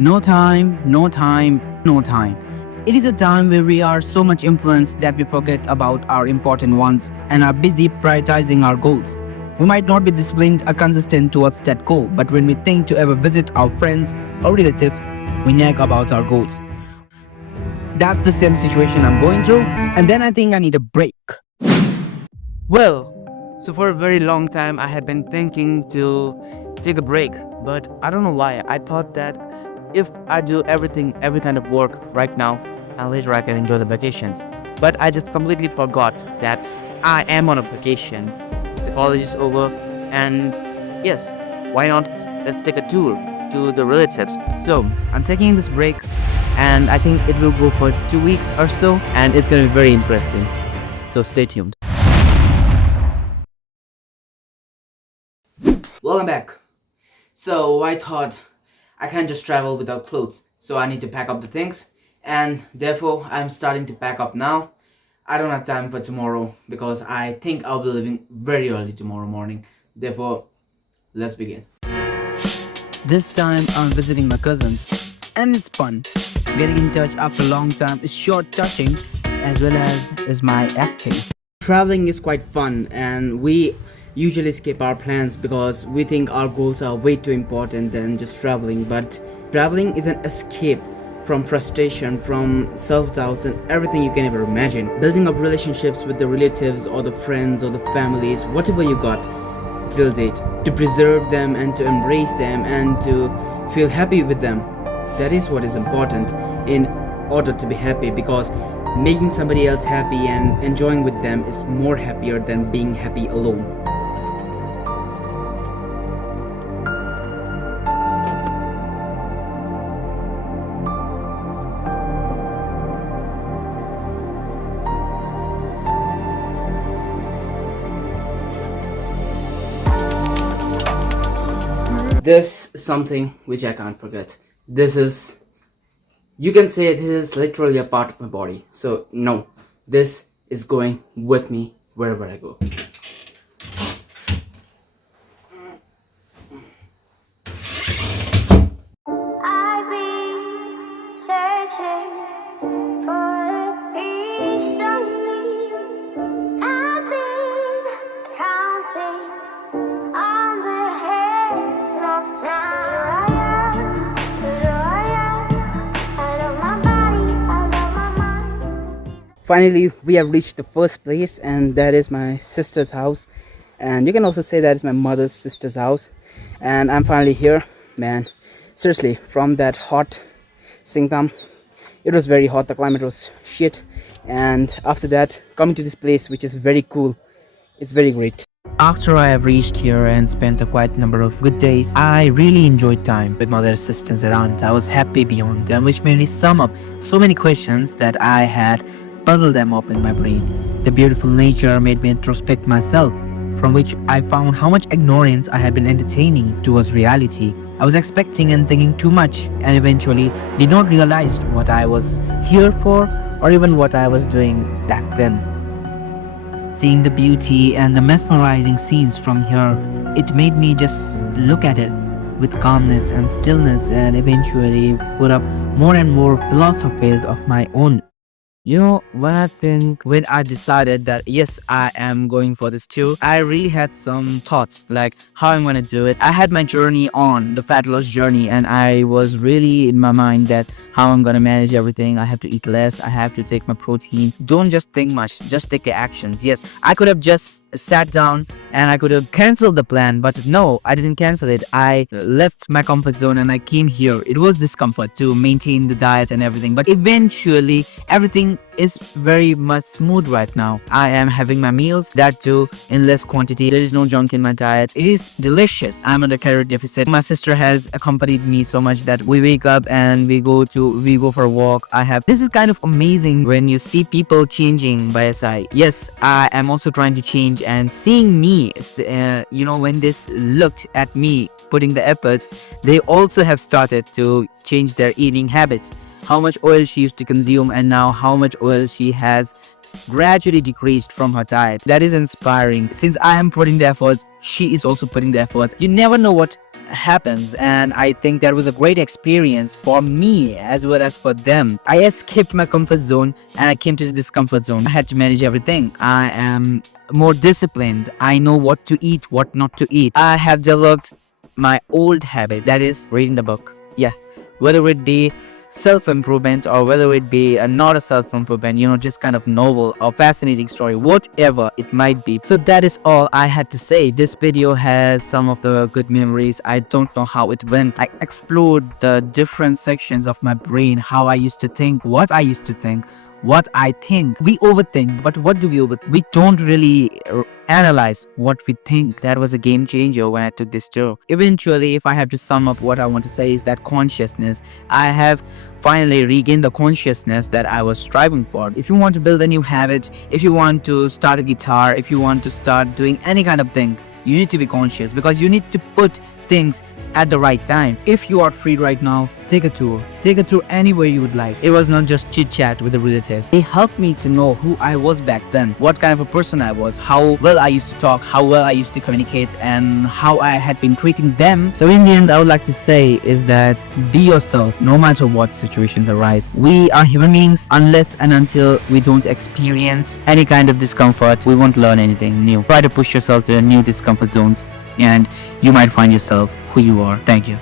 No time, no time, no time. It is a time where we are so much influenced that we forget about our important ones and are busy prioritizing our goals. We might not be disciplined or consistent towards that goal, but when we think to ever visit our friends or relatives, we nag about our goals. That's the same situation I'm going through, and then I think I need a break. Well, so for a very long time, I had been thinking to take a break, but I don't know why. I thought that if I do everything, every kind of work right now, and later I can enjoy the vacations. But I just completely forgot that I am on a vacation. The college is over, and yes, why not? Let's take a tour to the relatives. So I'm taking this break, and I think it will go for 2 weeks or so, and it's gonna be very interesting. So stay tuned. Welcome back. So I thought I can't just travel without clothes, so I need to pack up the things, and therefore I'm starting to pack up now. I don't have time for tomorrow because I think I'll be leaving very early tomorrow morning. Therefore, let's begin. This time I'm visiting my cousins, and it's fun. Getting in touch after a long time is short touching as well as is my acting. Traveling is quite fun, and we usually skip our plans because we think our goals are way too important than just traveling. But traveling is an escape from frustration, from self-doubts, and everything you can ever imagine. Building up relationships with the relatives or the friends or the families, whatever you got till date, to preserve them and to embrace them and to feel happy with them. That is what is important in order to be happy, because making somebody else happy and enjoying with them is more happier than being happy alone. This is something which I can't forget. This is, you can say this is literally a part of my body. So no, this is going with me wherever I go. I've been searching for a piece of me. I've been counting on the hands of time. I love my body, I love my mind. Finally, we have reached the first place, and that is my sister's house. And you can also say that is my mother's sister's house. And I'm finally here, man. Seriously, from that hot Singtam, it was very hot, the climate was shit. And after that, coming to this place, which is very cool, it's very great. After I have reached here and spent a quite number of good days, I really enjoyed time with my other sisters around. I was happy beyond them, which made me sum up so many questions that I had puzzled them up in my brain. The beautiful nature made me introspect myself, from which I found how much ignorance I had been entertaining towards reality. I was expecting and thinking too much, and eventually did not realize what I was here for or even what I was doing back then. Seeing the beauty and the mesmerizing scenes from here, it made me just look at it with calmness and stillness, and eventually put up more and more philosophies of my own. You know, when I decided that yes, I am going for this too, I really had some thoughts like how I'm gonna do it. I had my journey on the fat loss journey, and I was really in my mind that how I'm gonna manage everything. I have to eat less, I have to take my protein. Don't just think much, just take the actions. Yes, I could have just sat down and I could have cancelled the plan, but no, I didn't cancel it. I left my comfort zone and I came here. It was discomfort to maintain the diet and everything, but eventually everything is very much smooth right now. I am having my meals, that too in less quantity. There is no junk in my diet. It is delicious. I'm under calorie deficit. My sister has accompanied me so much that we wake up and we go for a walk. This is kind of amazing when you see people changing by a side. Yes, I am also trying to change, and seeing me, when this looked at me putting the efforts, they also have started to change their eating habits. How much oil she used to consume and now how much oil she has gradually decreased from her diet. That is inspiring. Since I am putting the efforts, she is also putting the efforts. You never know what happens, and I think that was a great experience for me as well as for them. I escaped my comfort zone and I came to this comfort zone. I had to manage everything. I am more disciplined. I know what to eat, what not to eat. I have developed my old habit, that is reading the book. Yeah, whether it be self-improvement or whether it be not a self-improvement, just kind of novel or fascinating story, whatever it might be. So that is all I had to say. This video has some of the good memories. I don't know how it went. I explored the different sections of my brain, how I used to think, what I used to think, what I think. We overthink, but what do we overthink? We don't really analyze what we think. That was a game changer when I took this tour. Eventually, if I have to sum up, what I want to say is that consciousness. I have finally regained the consciousness that I was striving for. If you want to build a new habit, if you want to start a guitar, if you want to start doing any kind of thing, you need to be conscious, because you need to put things at the right time. If you are free right now, take a tour. Take a tour anywhere you would like. It was not just chit chat with the relatives. It helped me to know who I was back then, what kind of a person I was, how well I used to talk, how well I used to communicate, and how I had been treating them. So in the end, I would like to say is that be yourself no matter what situations arise. We are human beings. Unless and until we don't experience any kind of discomfort, we won't learn anything new. Try to push yourself to new discomfort zones, and you might find yourself who you are. Thank you.